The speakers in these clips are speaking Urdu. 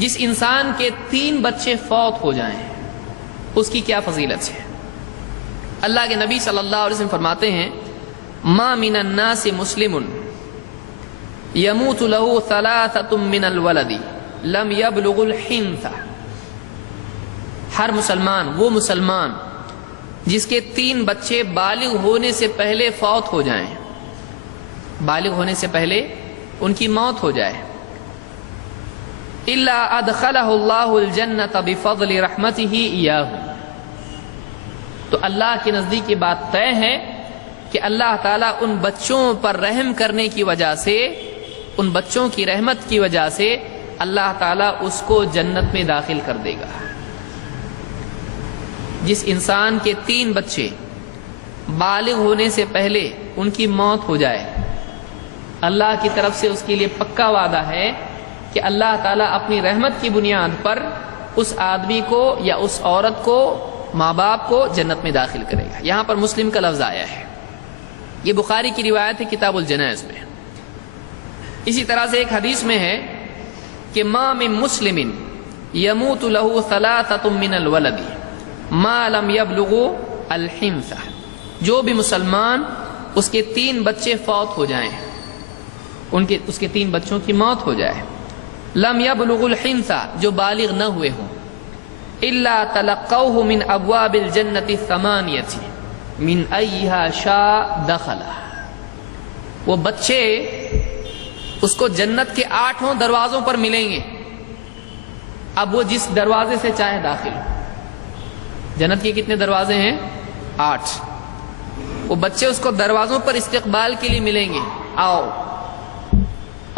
جس انسان کے 3 بچے فوت ہو جائیں اس کی کیا فضیلت ہے؟ اللہ کے نبی صلی اللہ علیہ وسلم فرماتے ہیں ما من الناس مسلم يموت له 3 من الولد لم يبلغ الحنث. ہر مسلمان وہ مسلمان جس کے 3 بچے بالغ ہونے سے پہلے فوت ہو جائیں، بالغ ہونے سے پہلے ان کی موت ہو جائے، الا ادخلہ اللہ الجنۃ بفضل رحمتہ ایاہ، تو اللہ کے نزدیک یہ بات طے ہے کہ اللہ تعالیٰ ان بچوں پر رحم کرنے کی وجہ سے، ان بچوں کی رحمت کی وجہ سے اللہ تعالیٰ اس کو جنت میں داخل کر دے گا. جس انسان کے 3 بچے بالغ ہونے سے پہلے ان کی موت ہو جائے، اللہ کی طرف سے اس کے لیے پکا وعدہ ہے کہ اللہ تعالیٰ اپنی رحمت کی بنیاد پر اس آدمی کو یا اس عورت کو، ماں باپ کو جنت میں داخل کرے گا. یہاں پر مسلم کا لفظ آیا ہے، یہ بخاری کی روایت ہے کتاب الجنائز میں. اسی طرح سے ایک حدیث میں ہے کہ ما من مسلم یموت له 3 من الولد ما لم یبلغ الحنث، جو بھی مسلمان اس کے 3 بچے فوت ہو جائیں، اس کے 3 بچوں کی موت ہو جائے، لم یبلغ الحنث، جو بالغ نہ ہوئے ہوں، الا تلقوه من ابواب الجنۃ 8 من ایہا شاء دخل، وہ بچے اس کو جنت کے 8 دروازوں پر ملیں گے. اب وہ جس دروازے سے چاہے داخل ہو. جنت کے کتنے دروازے ہیں؟ 8. وہ بچے اس کو دروازوں پر استقبال کے لیے ملیں گے، آؤ،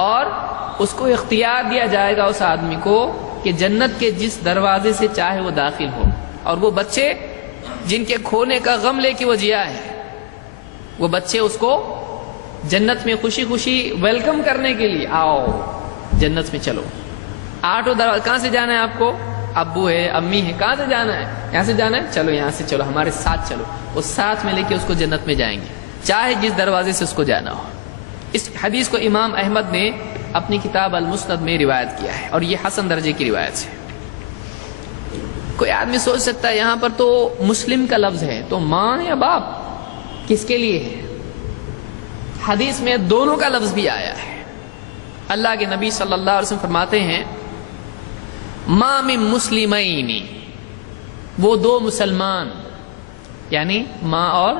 اور اس کو اختیار دیا جائے گا اس آدمی کو کہ جنت کے جس دروازے سے چاہے وہ داخل ہو. اور وہ بچے جن کے کھونے کا غم لے کے وہ جیا ہے، وہ بچے اس کو جنت میں خوشی خوشی ویلکم کرنے کے لیے، آؤ جنت میں چلو. 8 دروازے. کہاں سے جانا ہے آپ کو؟ ابو ہے، امی ہے، کہاں سے جانا ہے؟ یہاں سے جانا ہے، چلو یہاں سے چلو، ہمارے ساتھ چلو. اس ساتھ میں لے کے اس کو جنت میں جائیں گے، چاہے جس دروازے سے اس کو جانا ہو. اس حدیث کو امام احمد نے اپنی کتاب المسند میں روایت کیا ہے، اور یہ حسن درجے کی روایت ہے. کوئی آدمی سوچ سکتا ہے یہاں پر تو مسلم کا لفظ ہے، تو ماں یا باپ کس کے لیے ہے؟ حدیث میں دونوں کا لفظ بھی آیا ہے. اللہ کے نبی صلی اللہ علیہ وسلم فرماتے ہیں ما من مسلمین، وہ 2 مسلمان یعنی ماں اور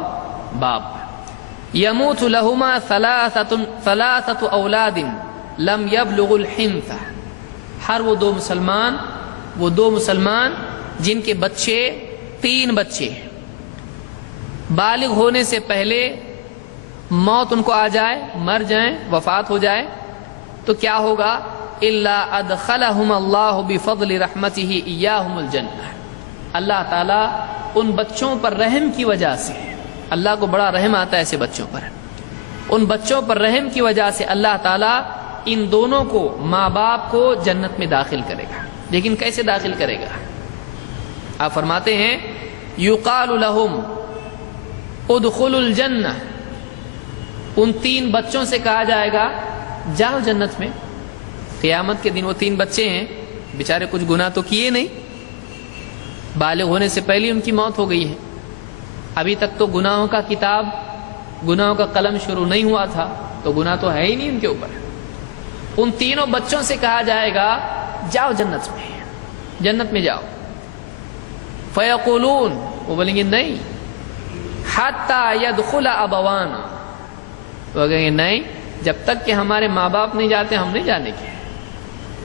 باپ، یموت لہما 3 اولاد لم یبلغ الحنث، ہر وہ 2 مسلمان جن کے بچے 3 بچے بالغ ہونے سے پہلے موت ان کو آ جائے، مر جائیں، وفات ہو جائے، تو کیا ہوگا؟ الا ادخلہم اللہ بفضل رحمتہ ایاہم الجنہ، اللہ تعالیٰ ان بچوں پر رحم کی وجہ سے، اللہ کو بڑا رحم آتا ہے ایسے بچوں پر، ان بچوں پر رحم کی وجہ سے اللہ تعالیٰ ان دونوں کو، ماں باپ کو جنت میں داخل کرے گا. لیکن کیسے داخل کرے گا؟ آپ فرماتے ہیں یقال لہم ادخلوا الجنہ، ان 3 بچوں سے کہا جائے گا جاؤ جنت میں. قیامت کے دن وہ 3 بچے ہیں، بیچارے کچھ گناہ تو کیے نہیں، بالغ ہونے سے پہلے ان کی موت ہو گئی ہے، ابھی تک تو گناہوں کا کتاب، گناہوں کا قلم شروع نہیں ہوا تھا، تو گناہ تو ہے ہی نہیں ان کے اوپر. ان 3 بچوں سے کہا جائے گا جاؤ جنت میں جاؤ. فیقولون، وہ بولیں گے نہیں، حتی یدخل ابوانا، وہ کہیں گے نہیں، جب تک کہ ہمارے ماں باپ نہیں جاتے ہم نہیں جانے کے،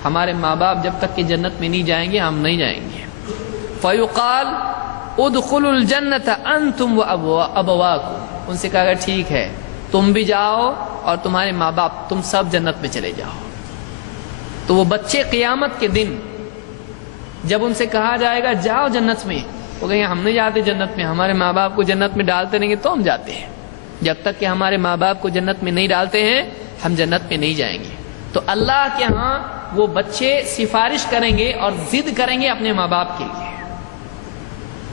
ہمارے ماں باپ جب تک کہ جنت میں نہیں جائیں گے ہم نہیں جائیں گے. فیقال ادخلوا الجنۃ انتم وابواکم، ان سے کہا گیا ٹھیک ہے تم بھی جاؤ اور تمہارے ماں باپ، تم سب جنت میں چلے جاؤ. تو وہ بچے قیامت کے دن جب ان سے کہا جائے گا جاؤ جنت میں، وہ کہیں ہم نہیں جاتے جنت میں، ہمارے ماں باپ کو جنت میں ڈالتے نہیں گے تو ہم جاتے ہیں، جب تک کہ ہمارے ماں باپ کو جنت میں نہیں ڈالتے ہیں ہم جنت میں نہیں جائیں گے. تو اللہ کے ہاں وہ بچے سفارش کریں گے اور ضد کریں گے اپنے ماں باپ کے لیے.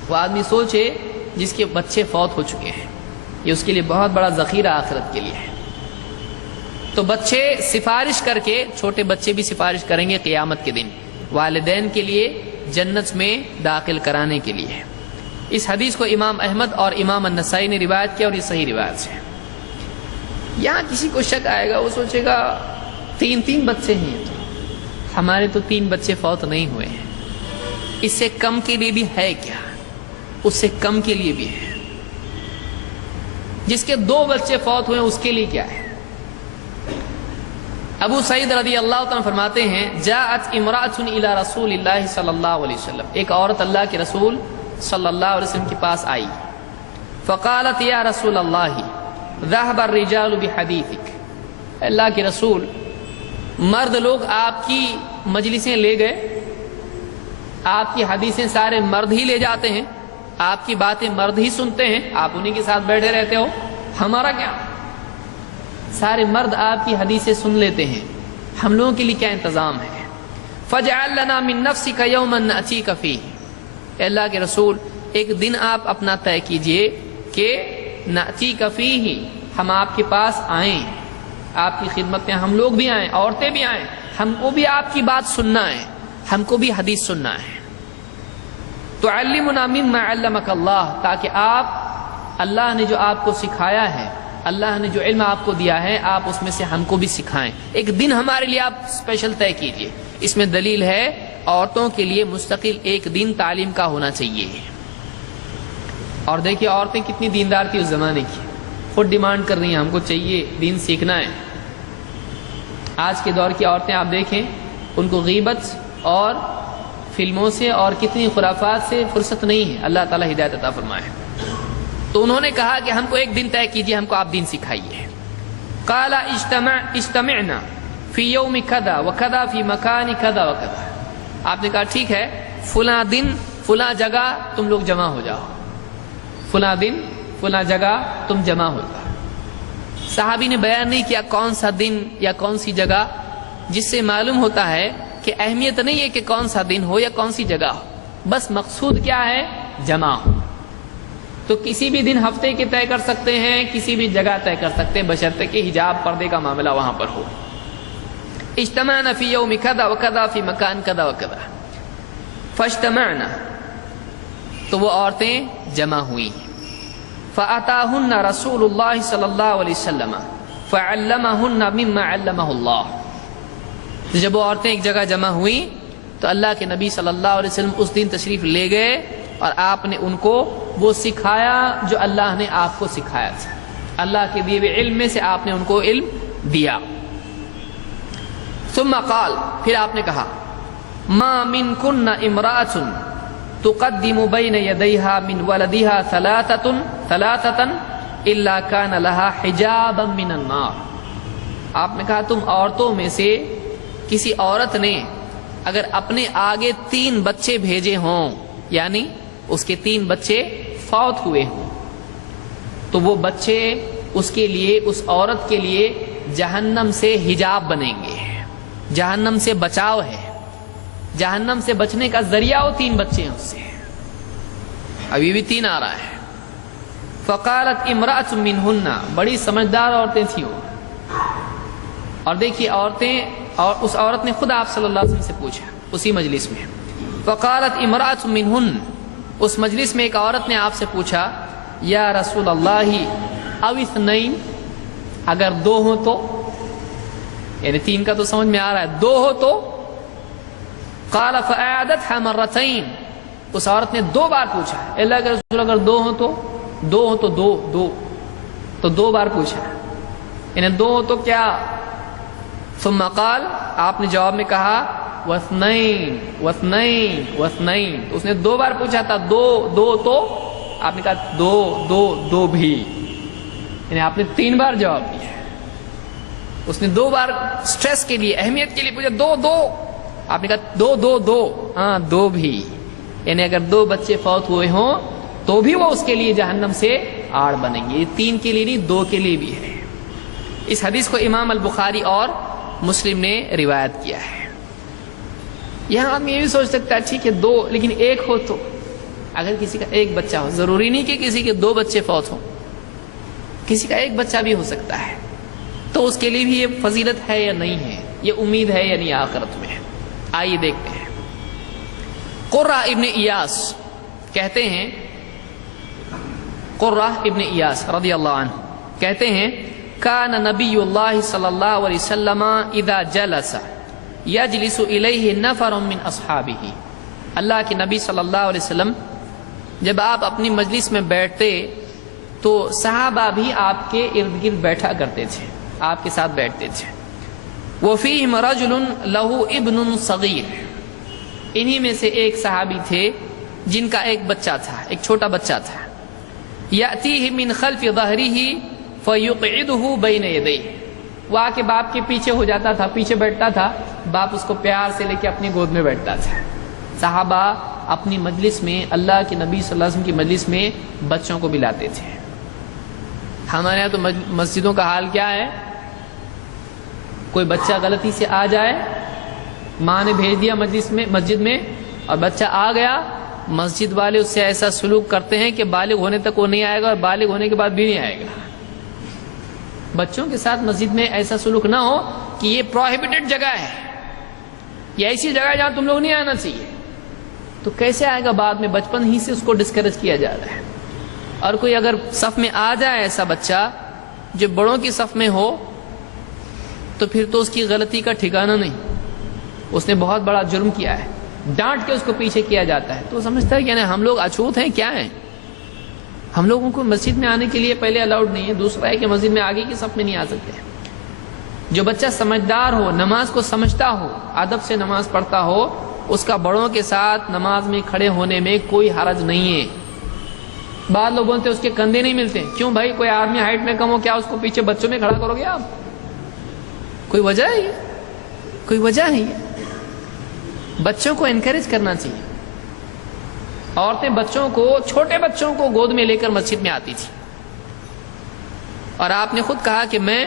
وہ آدمی سوچے جس کے بچے فوت ہو چکے ہیں، یہ اس کے لیے بہت بڑا ذخیرہ آخرت کے لیے ہے. تو بچے سفارش کر کے، چھوٹے بچے بھی سفارش کریں گے قیامت کے دن، والدین کے لیے جنت میں داخل کرانے کے لیے. اس حدیث کو امام احمد اور امام النسائی نے روایت کیا اور یہ صحیح روایت ہے. یہاں کسی کو شک آئے گا, وہ سوچے گا 3 بچے ہیں, ہمارے تو 3 بچے فوت نہیں ہوئے ہیں, اس سے کم کے لیے بھی ہے کیا؟ اس سے کم کے لیے بھی ہے. جس کے 2 بچے فوت ہوئے اس کے لیے کیا ہے؟ ابو سعید رضی اللہ تعالیٰ فرماتے ہیں جاءت امرأۃ الی رسول اللہ صلی اللہ علیہ وسلم, ایک عورت اللہ کے رسول صلی اللہ علیہ وسلم کے پاس آئی. فقالت یا رسول اللہ ذهب الرجال بحدیثک, اللہ کے رسول مرد لوگ آپ کی مجلسیں لے گئے, آپ کی حدیثیں سارے مرد ہی لے جاتے ہیں, آپ کی باتیں مرد ہی سنتے ہیں, آپ انہیں کے ساتھ بیٹھے رہتے ہو, ہمارا کیا؟ سارے مرد آپ کی حدیثیں سن لیتے ہیں, ہم لوگوں کے لیے کیا انتظام ہے؟ فَجْعَلْ لَنَا مِن نَفْسِكَ يَوْمًا نَأْتِيكَ فِيهِ, اللہ کے رسول ایک دن آپ اپنا طے کیجئے کہ نأتیک فیہ, ہم آپ کے پاس آئیں, آپ کی خدمت میں ہم لوگ بھی آئیں, عورتیں بھی آئیں, ہم کو بھی آپ کی بات سننا ہے, ہم کو بھی حدیث سننا ہے. تعلمنا مما علمک اللہ, تاکہ آپ اللہ نے جو آپ کو سکھایا ہے, اللہ نے جو علم آپ کو دیا ہے, آپ اس میں سے ہم کو بھی سکھائیں. ایک دن ہمارے لیے آپ اسپیشل طے کیجئے. اس میں دلیل ہے عورتوں کے لیے مستقل ایک دن تعلیم کا ہونا چاہیے. اور دیکھیے عورتیں کتنی دیندار تھی اس زمانے کی, خود ڈیمانڈ کر رہی ہیں ہم کو چاہیے, دین سیکھنا ہے. آج کے دور کی عورتیں آپ دیکھیں, ان کو غیبت اور فلموں سے اور کتنی خرافات سے فرصت نہیں ہے. اللہ تعالیٰ ہدایت عطا فرمائے. تو انہوں نے کہا کہ ہم کو ایک دن طے کیجیے, ہم کو آپ دین سکھائیے. قال اجتمعنا فی یوم کذا وکذا فی مکان کذا وکذا, آپ نے کہا ٹھیک ہے فلاں دن فلاں جگہ تم لوگ جمع ہو جاؤ, فلاں دن فلاں جگہ تم جمع ہو جاؤ. صحابی نے بیان نہیں کیا کون سا دن یا کون سی جگہ, جس سے معلوم ہوتا ہے کہ اہمیت نہیں ہے کہ کون سا دن ہو یا کون سی جگہ ہو, بس مقصود کیا ہے؟ جمع ہو. تو کسی بھی دن ہفتے کے طے کر سکتے ہیں, کسی بھی جگہ طے کر سکتے ہیں, بشرطے کہ حجاب پردے کا معاملہ وہاں پر ہو. اجتمعنا فی یوم کذا وکذا فی مکان کذا وکذا فاجتمعنا, تو وہ عورتیں جمع ہوئی. فاتاہن رسول اللہ صلی اللہ علیہ وسلم فعلمہن مما علمہ اللہ. جب وہ عورتیں ایک جگہ جمع ہوئیں تو اللہ کے نبی صلی اللہ علیہ وسلم اس دن تشریف لے گئے اور آپ نے ان کو وہ سکھایا جو اللہ نے آپ کو سکھایا تھا. اللہ کے دیے ہوئے علم میں سے آپ نے ان کو علم دیا. ثم قال, پھر آپ نے کہا ما منکن امرأۃ تقدم بین یدیہا من ولدہا ثلاثۃ الا کان لہا حجابا من النار. آپ نے کہا تم عورتوں میں سے کسی عورت نے اگر اپنے آگے 3 بچے بھیجے ہوں, یعنی اس کے 3 بچے فوت ہوئے ہوں, تو وہ بچے اس کے لیے, اس عورت کے لیے جہنم سے حجاب بنیں گے, جہنم سے بچاؤ ہے, جہنم سے بچنے کا ذریعہ وہ 3 بچے ہیں اس سے. ابھی بھی 3 آ رہا ہے. فقالت امرأۃ منہن, بڑی سمجھدار عورتیں تھیں وہ. اور دیکھیے عورتیں, اور اس عورت نے خود آپ صلی اللہ علیہ وسلم سے پوچھا اسی مجلس میں. فقالت امرأۃ منہن, اس مجلس میں ایک عورت نے آپ سے پوچھا یا رسول اللہ او اثنین, اگر 2 ہوں تو, یعنی 3 کا تو سمجھ میں آ رہا ہے, 2 ہو تو. قال فاعادتها مرتين, اس عورت نے 2 بار پوچھا, اللہ کے رسول اگر 2 ہوں تو, 2 ہوں تو 2 تو 2 بار پوچھا, یعنی 2 ہو تو کیا. ثم قال, آپ نے جواب میں کہا واثنین واثنین واثنین, تو اس نے 2 بار پوچھا تھا, 2 تو آپ نے کہا 2 بھی, یعنی آپ نے 3 بار جواب دیا. اس نے 2 بار سٹریس کے لیے, اہمیت کے لیے پوچھا 2, آپ نے کہا 2, ہاں 2 بھی, یعنی اگر 2 بچے فوت ہوئے ہوں تو بھی وہ اس کے لیے جہنم سے آڑ بنیں گے. یہ 3 کے لیے نہیں, 2 کے لیے بھی ہے. اس حدیث کو امام البخاری اور مسلم نے روایت کیا ہے. یہاں آدمی یہ بھی سوچ سکتا ہے ٹھیک ہے 2, لیکن 1 ہو تو, اگر کسی کا 1 بچہ ہو, ضروری نہیں کہ کسی کے 2 بچے فوت ہوں, کسی کا 1 بچہ بھی ہو سکتا ہے, تو اس کے لیے بھی یہ فضیلت ہے یا نہیں ہے, یہ امید ہے یا نہیں آخرت میں. آئیے دیکھتے ہیں. قرہ ابن ایاس کہتے ہیں، قرہ ابن ایاس رضی اللہ عنہ کہتے ہیں کان نبی اللہ صلی اللہ علیہ وسلم اذا جلس یجلس الیہ نفر من اصحابہ، اللہ کے نبی صلی اللہ علیہ وسلم جب آپ اپنی مجلس میں بیٹھتے تو صحابہ بھی آپ کے ارد گرد بیٹھا کرتے تھے، آپ کے ساتھ بیٹھتے تھے۔ وفیہم رجل لہ ابن صغیر، انہی میں سے ایک صحابی تھے جن کا ایک بچہ تھا، ایک چھوٹا بچہ تھا۔ یأتیہ من خلف ظہرہ فیقعدہ بین یدیہ، وہ آ کے باپ کے پیچھے ہو جاتا تھا، پیچھے بیٹھتا تھا، باپ اس کو پیار سے لے کے اپنی گود میں بیٹھتا تھا۔ صحابہ اپنی مجلس میں، اللہ کے نبی صلی اللہ علیہ وسلم کی مجلس میں بچوں کو بلاتے تھے۔ ہمارے یہاں تو مسجدوں کا حال کیا ہے، کوئی بچہ غلطی سے آ جائے، ماں نے بھیج دیا مسجد میں اور بچہ آ گیا، مسجد والے اس سے ایسا سلوک کرتے ہیں کہ بالغ ہونے تک وہ نہیں آئے گا اور بالغ ہونے کے بعد بھی نہیں آئے گا۔ بچوں کے ساتھ مسجد میں ایسا سلوک نہ ہو کہ یہ پروہیبٹڈ جگہ ہے، یہ ایسی جگہ ہے جہاں تم لوگ نہیں آنا چاہیے، تو کیسے آئے گا؟ بعد میں بچپن ہی سے اس کو ڈسکریج کیا جا رہا ہے۔ اور کوئی اگر صف میں آ جائے ایسا بچہ جو بڑوں کی صف میں ہو تو پھر تو اس کی غلطی کا ٹھکانہ نہیں، اس نے بہت بڑا جرم کیا ہے، ڈانٹ کے اس کو پیچھے کیا جاتا ہے، تو وہ سمجھتا ہے کہ ہم لوگ اچھوت ہیں، کیا ہیں، ہم لوگوں کو مسجد میں آنے کے لیے پہلے الاؤڈ نہیں ہے، دوسرا ہے کہ مسجد میں آگے کی صف میں نہیں آ سکتے۔ جو بچہ سمجھدار ہو، نماز کو سمجھتا ہو، ادب سے نماز پڑھتا ہو، اس کا بڑوں کے ساتھ نماز میں کھڑے ہونے میں کوئی حرج نہیں ہے۔ بعض لوگ بولتے ہیں اس کے کندھے نہیں ملتے، کیوں بھائی؟ کوئی آدمی ہائٹ میں کم ہو، کیا اس کو پیچھے بچوں میں کھڑا کرو گے آپ؟ کوئی وجہ ہے؟ کوئی وجہ ہے؟ بچوں کو انکریج کرنا چاہیے۔ عورتیں بچوں کو، چھوٹے بچوں کو گود میں لے کر مسجد میں آتی تھی، اور آپ نے خود کہا کہ میں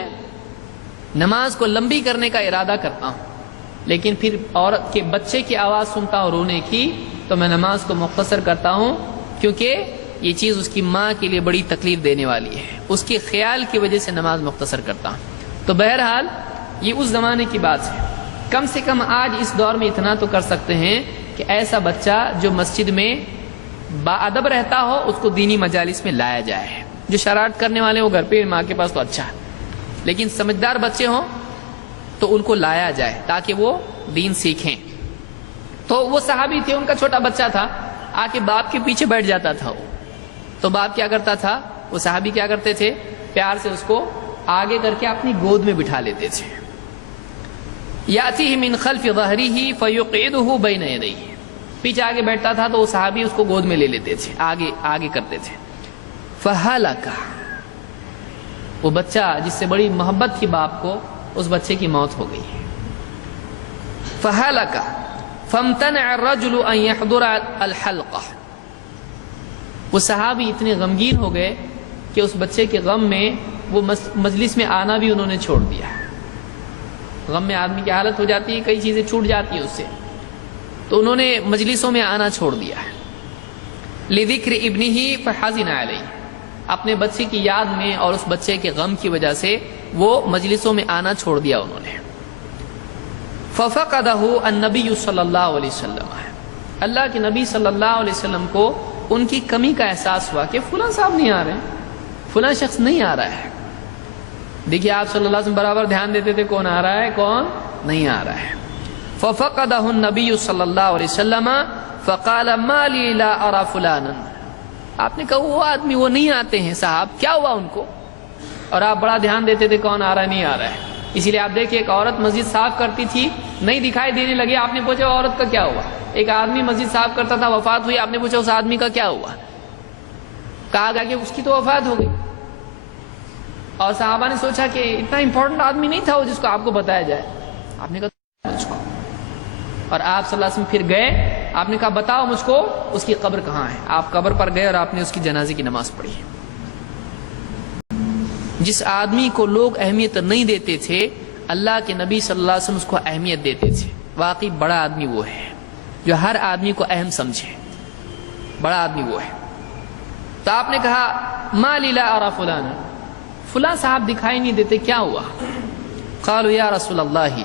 نماز کو لمبی کرنے کا ارادہ کرتا ہوں، لیکن پھر عورت کے بچے کی آواز سنتا ہوں رونے کی تو میں نماز کو مختصر کرتا ہوں، کیونکہ یہ چیز اس کی ماں کے لیے بڑی تکلیف دینے والی ہے، اس کے خیال کی وجہ سے نماز مختصر کرتا ہوں۔ تو بہرحال یہ اس زمانے کی بات ہے، کم سے کم آج اس دور میں اتنا تو کر سکتے ہیں کہ ایسا بچہ جو مسجد میں باادب رہتا ہو اس کو دینی مجالس میں لایا جائے۔ جو شرارت کرنے والے وہ گھر پہ ماں کے پاس تو اچھا ہے، لیکن سمجھدار بچے ہوں تو ان کو لایا جائے تاکہ وہ دین سیکھیں۔ تو وہ صحابی تھے، ان کا چھوٹا بچہ تھا، آ کے باپ کے پیچھے بیٹھ جاتا تھا وہ، تو باپ کیا کرتا تھا، وہ صحابی کیا کرتے تھے، پیار سے اس کو آگے کر کے اپنی گود میں بٹھا لیتے تھے۔ یاتیہ من خلف ظہرہ فیقعدہ بین یدیہ، پیچھے آگے بیٹھتا تھا تو وہ صحابی اس کو گود میں لے لیتے تھے، آگے کرتے تھے۔ فہلک، وہ بچہ جس سے بڑی محبت تھی باپ کو، اس بچے کی موت ہو گئی۔ فہلک فامتنع الرجل ان يحضر الحلقہ، وہ صحابی اتنے غمگین ہو گئے کہ اس بچے کے غم میں وہ مجلس میں آنا بھی انہوں نے چھوڑ دیا۔ غم میں آدمی کی حالت ہو جاتی ہے، کئی چیزیں چھوٹ جاتی ہیں اس سے، تو انہوں نے مجلسوں میں آنا چھوڑ دیا ہے۔ لذکر ابنہ فحزن علیہ، اپنے بچے کی یاد میں اور اس بچے کے غم کی وجہ سے وہ مجلسوں میں آنا چھوڑ دیا انہوں نے۔ ففقدہ النبی صلی اللہ علیہ وسلم، اللہ کے نبی صلی اللہ علیہ وسلم کو ان کی کمی کا احساس ہوا کہ فلاں صاحب نہیں آ رہے ہیں، فلاں شخص نہیں آ رہا ہے۔ دیکھیے آپ صلی اللہ علیہ وسلم برابر دھیان دیتے تھے کون آ رہا ہے کون نہیں آ رہا ہے۔ ففقدہ النبی صلی اللہ علیہ وسلم فقال ما لی لا ارى فلانا، آپ نے کہا وہ آدمی وہ نہیں آتے ہیں صاحب، کیا ہوا ان کو؟ اور آپ بڑا دھیان دیتے تھے کون آ رہا ہے نہیں آ رہا ہے۔ اسی لیے آپ دیکھیں ایک عورت مسجد صاف کرتی تھی، نہیں دکھائی دینے لگی، آپ نے پوچھا عورت کا کیا ہوا؟ ایک آدمی مسجد صاف کرتا تھا، وفات ہوئی، آپ نے پوچھا اس آدمی کا کیا ہوا؟ کہا گیا کہ اس کی تو وفات ہو گئی۔ اور صحابہ نے سوچا کہ اتنا امپورٹنٹ آدمی نہیں تھا وہ جس کو آپ کو بتایا جائے، آپ نے کہا مجھ کو، اور آپ صلی اللہ علیہ وسلم پھر گئے، آپ نے کہا بتاؤ مجھ کو اس کی قبر کہاں ہے۔ آپ قبر پر گئے اور آپ نے اس کی جنازے کی نماز پڑھی۔ جس آدمی کو لوگ اہمیت نہیں دیتے تھے، اللہ کے نبی صلی اللہ علیہ وسلم اس کو اہمیت دیتے تھے۔ واقعی بڑا آدمی وہ ہے جو ہر آدمی کو اہم سمجھے، بڑا آدمی وہ ہے۔ تو آپ نے کہا ما لی لا ارى فلانا، فلاں صاحب دکھائی نہیں دیتے، کیا ہوا؟ قالوا یا رسول اللہ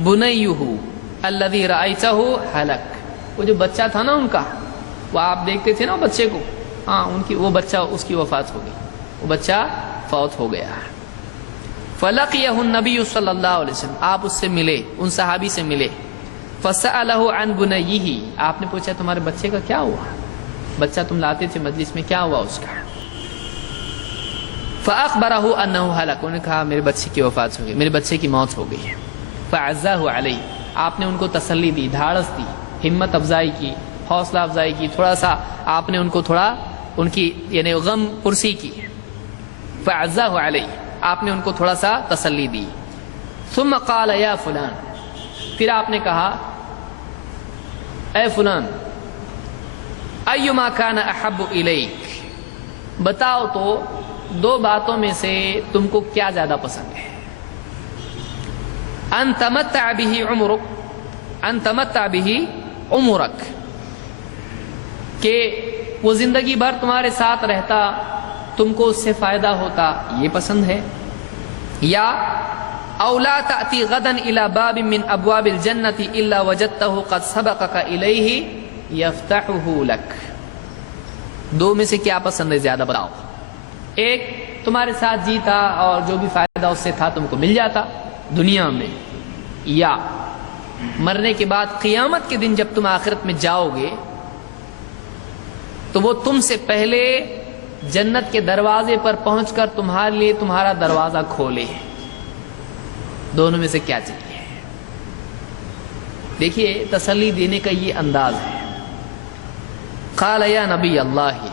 بنیہ الذی رأیتہ ہلک، وہ جو بچہ تھا نا ان کا، وہ آپ دیکھتے تھے نا بچے کو، ہاں ان کی وہ بچہ اس کی وفات ہو گئی، وہ بچہ فوت ہو گیا۔ فلقیہ النبی صلی اللہ علیہ وسلم، آپ اس سے ملے، ان صحابی سے ملے۔ فسألہ عن بنیہ، آپ نے پوچھا تمہارے بچے کا کیا ہوا، بچہ تم لاتے تھے مجلس میں، کیا ہوا اس کا؟ فأخبرہ انہ ہلک، انہوں نے کہا میرے بچے کی وفات ہو گئی، میرے بچے کی موت ہو گئی ہے۔ فعزہ علیہ، آپ نے ان کو تسلی دی، دھاڑس دی، ہمت افزائی کی، حوصلہ افزائی کی، تھوڑا سا آپ نے ان کو تھوڑا ان کی یعنی غم پرسی کی۔ فعزہ علیہ، آپ نے ان کو تھوڑا سا تسلی دی۔ ثم قال یا فلان، پھر آپ نے کہا اے فلان، ایما کان احب الیک، بتاؤ تو دو باتوں میں سے تم کو کیا زیادہ پسند ہے؟ ان تمتع به عمرک، ان تمتع به عمرک، کہ وہ زندگی بھر تمہارے ساتھ رہتا، تم کو اس سے فائدہ ہوتا، یہ پسند ہے؟ یا او لا تأتی غدا الى باب من ابواب الجنة الا وجدته قد سبقك الیہ یفتحہ لک، دو میں سے کیا پسند ہے زیادہ بتاؤ؟ ایک تمہارے ساتھ جیتا اور جو بھی فائدہ اس سے تھا تم کو مل جاتا دنیا میں، یا مرنے کے بعد قیامت کے دن جب تم آخرت میں جاؤ گے تو وہ تم سے پہلے جنت کے دروازے پر پہنچ کر تمہارے لیے تمہارا دروازہ کھولے، دونوں میں سے کیا چاہیے؟ دیکھیے تسلی دینے کا یہ انداز ہے۔ قال یا نبی اللہ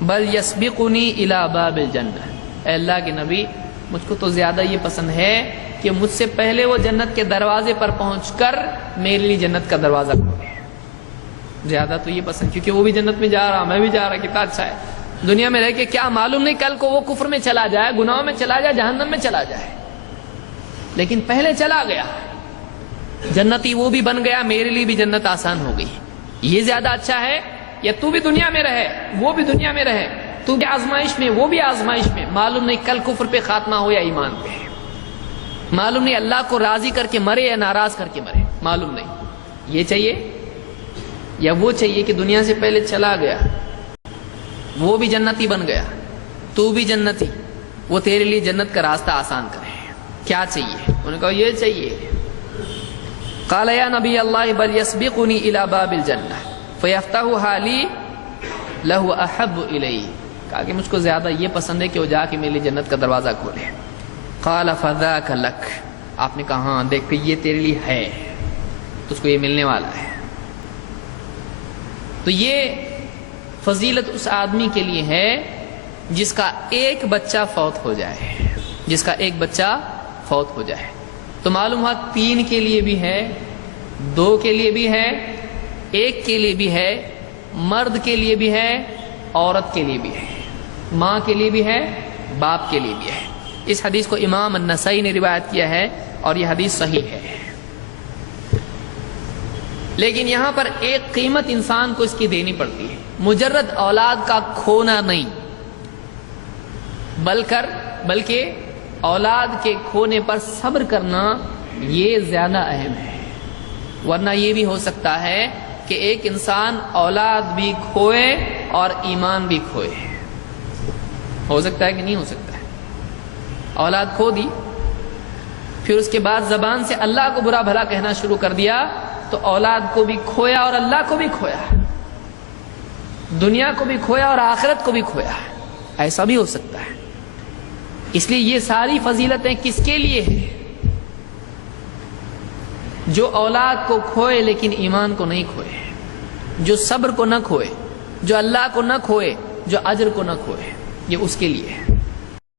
بل یسبقنی الی باب الجنہ، اے اللہ کے نبی مجھ کو تو زیادہ یہ پسند ہے کہ مجھ سے پہلے وہ جنت کے دروازے پر پہنچ کر میرے لیے جنت کا دروازہ کھولے، زیادہ تو یہ پسند، کیونکہ وہ بھی جنت میں جا رہا، میں بھی جا رہا، کتنا اچھا ہے۔ دنیا میں رہ کے کیا معلوم نہیں کل کو وہ کفر میں چلا جائے، گناہوں میں چلا جائے، جہنم میں چلا جائے، لیکن پہلے چلا گیا جنتی، وہ بھی بن گیا، میرے لیے بھی جنت آسان ہو گئی، یہ زیادہ اچھا ہے؟ یا تو بھی دنیا میں رہے وہ بھی دنیا میں رہے، تو بھی آزمائش میں وہ بھی آزمائش میں، معلوم نہیں کل کفر پہ خاتمہ ہو یا ایمان پہ، معلوم نہیں اللہ کو راضی کر کے مرے یا ناراض کر کے مرے، معلوم نہیں، یہ چاہیے؟ یا وہ چاہیے کہ دنیا سے پہلے چلا گیا، وہ بھی جنتی بن گیا، تو بھی جنتی، وہ تیرے لیے جنت کا راستہ آسان کرے، کیا چاہیے؟ انہوں نے کہا یہ چاہیے۔ قال یا نبی اللہ بل یسبقنی الی باب الجنہ فیفتحها لی لہ احب الی، کہا کہ مجھ کو زیادہ یہ پسند ہے کہ وہ جا کے میرے لیے جنت کا دروازہ کھولے۔ قال فذاک لک، آپ نے کہا ہاں دیکھ یہ تیرے لیے ہے، تجھ کو یہ ملنے والا ہے۔ تو یہ فضیلت اس آدمی کے لیے ہے جس کا ایک بچہ فوت ہو جائے، جس کا ایک بچہ فوت ہو جائے، تو معلوم ہوا 3 کے لیے بھی ہے، 2 کے لیے بھی ہے، 1 کے لیے بھی ہے، مرد کے لیے بھی ہے، عورت کے لیے بھی ہے، ماں کے لیے بھی ہے، باپ کے لیے بھی ہے۔ اس حدیث کو امام النسائی نے روایت کیا ہے اور یہ حدیث صحیح ہے۔ لیکن یہاں پر ایک قیمت انسان کو اس کی دینی پڑتی ہے، مجرد اولاد کا کھونا نہیں، بلکہ اولاد کے کھونے پر صبر کرنا یہ زیادہ اہم ہے، ورنہ یہ بھی ہو سکتا ہے کہ ایک انسان اولاد بھی کھوئے اور ایمان بھی کھوئے، ہو سکتا ہے کہ نہیں ہو سکتا ہے؟ اولاد کھو دی، پھر اس کے بعد زبان سے اللہ کو برا بھلا کہنا شروع کر دیا، تو اولاد کو بھی کھویا اور اللہ کو بھی کھویا، دنیا کو بھی کھویا اور آخرت کو بھی کھویا، ایسا بھی ہو سکتا ہے۔ اس لیے یہ ساری فضیلتیں کس کے لیے ہیں؟ جو اولاد کو کھوئے لیکن ایمان کو نہیں کھوئے، جو صبر کو نہ کھوئے، جو اللہ کو نہ کھوئے، جو اجر کو نہ کھوئے، یہ اس کے لیے ہے۔